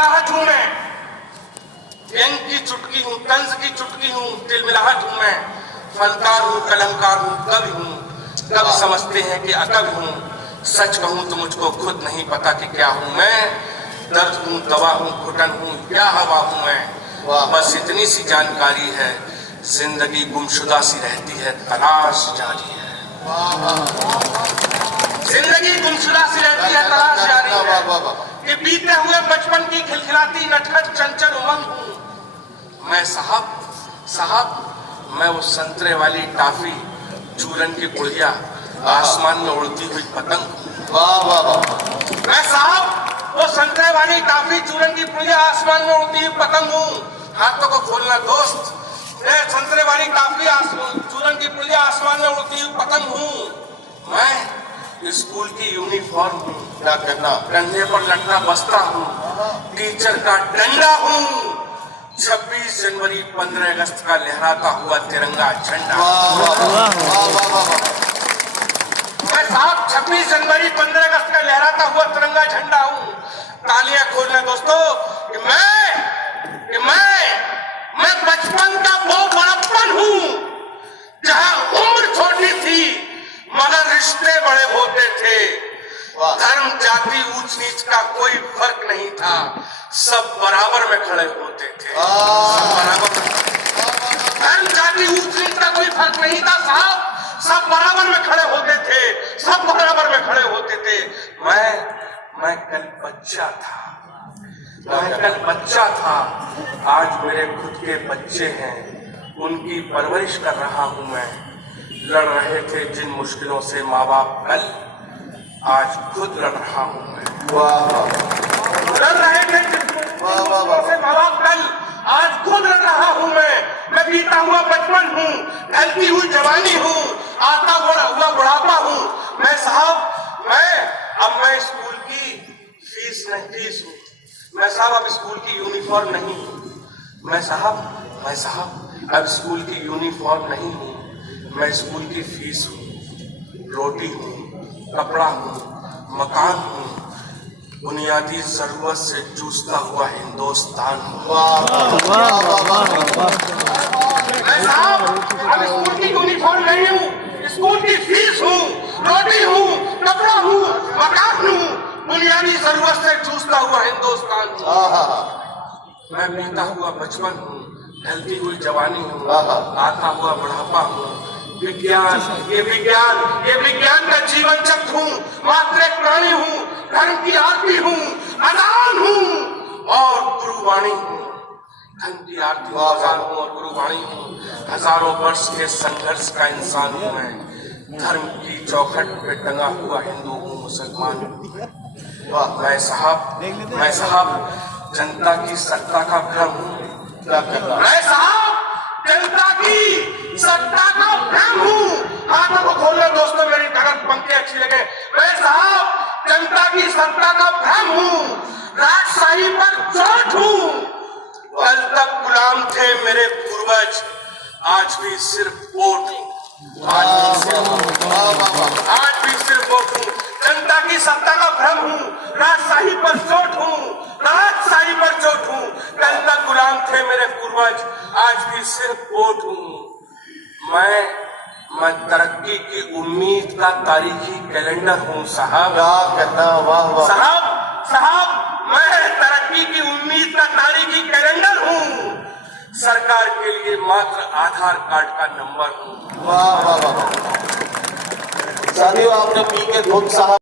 तिलमिलाहट हूं मैं, व्यंग की चुटकी हूं, तंज की चुटकी हूं, तिलमिलाहट हूं मैं, फनकार हूं, कलमकार हूं, कवि हूं, कब समझते हैं कि अकब हूं, सच कहूं तो मुझको खुद नहीं पता कि क्या हूं मैं, दर्द हूं, दवा हूं, घुटन हूं, क्या हवा हूं मैं, बस इतनी सी जानकारी है, जिंदगी गुमशुदा सी रहती है, तलाश जारी है। जिंदगी गुमशुदा सी रहती है, तलाश जारी है, कि बीते हुए बचपन की खिलखिलाती नटखट चंचल उमंग हूं मैं साहब मैं वो संतरे वाली टाफी चूरन की गुड़िया आसमान में उड़ती हुई पतंग। मैं साहब वो संतरे वाली टाफी चूरन की पुड़िया आसमान में उड़ती हुई पतंग हूँ। हाथों को खोलना दोस्त, मैं संतरे वाली टाफी चूरन की पुड़िया आसमान में उड़ती हुई पतंग हूँ। मैं स्कूल की यूनिफॉर्म हूँ, क्या करना, कंधे पर लटका बस्ता हूँ, टीचर का डंडा हूँ, 26 जनवरी 15 अगस्त का लहराता हुआ तिरंगा झंडा। मैं साहब 26 जनवरी 15 अगस्त का लहराता हुआ तिरंगा झंडा हूँ। तालियां खोलने दोस्तों कि मैं बचपन का वो बड़प्पन हूँ जहां उम्र छोटी थी मगर रिश्ते बड़े होते थे, धर्म जाति ऊंच नीच का कोई फर्क नहीं था, सब बराबर में खड़े होते थे। धर्म जाति ऊंच नीच का कोई फर्क नहीं था साहब, सब बराबर में खड़े होते थे, सब बराबर में खड़े होते थे। मैं कल बच्चा था, आज मेरे खुद के बच्चे हैं, उनकी परवरिश कर रहा हूं मैं। लड़ रहे थे जिन मुश्किलों से माँ बाप कल, आज खुद लड़ रहा हूं मैं। लड़ रहे थे जिन मुश्किलों से माँ बाप कल, आज खुद लड़ रहा हूं मैं बीता हुआ बचपन हूँ, ढलती हुई जवानी हूँ, आता हुआ बुढ़ापा हूँ। मैं साहब मैं स्कूल की फीस हूँ, मैं साहब अब स्कूल की यूनिफॉर्म नहीं हूँ। मैं साहब अब स्कूल की यूनिफॉर्म नहीं हूँ, मैं स्कूल की फीस हूँ, रोटी हूँ, कपड़ा हूँ, मकान हूँ, बुनियादी जरूरत से जूझता हुआ हिंदुस्तान हूँ। मैं साहब अब स्कूल की यूनिफॉर्म नहीं हूँ, स्कूल की फीस हूँ, रोटी हूँ, कपड़ा हूँ, मकान हूँ, बुनियादी जरूरत से जूझता हुआ हिंदुस्तान हूँ। मैं बीता हुआ बचपन हूँ, ढलती हुई जवानी हूँ, आता हुआ बुढ़ापा हूँ। ये विज्ञान का जीवन चक्र हूँ, मात्र एक प्राणी हूँ, धर्म की आरती हूँ, अजान हूँ और गुरुवाणी हूँ। धर्म की आरती हूँ, अजान हूँ और गुरुवाणी हूँ। हजारों वर्ष के संघर्ष का इंसान हूँ मैं, धर्म की चौखट पे टंगा हुआ हिंदू हूँ, मुसलमान हूँ मैं साहब जनता की सत्ता का भ्रम हूँ। मैं साहब जनता की सत्ता का भ्रम हूँ। हाथों को खोल लो दोस्तों, मेरी अगर पंक्ति अच्छी लगे। मैं साहब जनता की सत्ता का भ्रम हूँ, राजशाही पर चोट हूँ। कल तक गुलाम थे मेरे पूर्वज, आज भी सिर्फ वोट हूँ, आज भी सिर्फ वोट हूँ। जनता की सत्ता का भ्रम हूँ, राजशाही पर चोट हूँ, राजशाही पर चोट हूँ। कल तक गुलाम थे मेरे पूर्वज, आज भी सिर्फ वोट हूँ। मैं तरक्की की उम्मीद का तारीखी कैलेंडर हूँ साहब। साहब मैं तरक्की की उम्मीद का तारीखी कैलेंडर हूँ, सरकार के लिए मात्र आधार कार्ड का नंबर हूँ। साथियों आपने पी के धुन साहब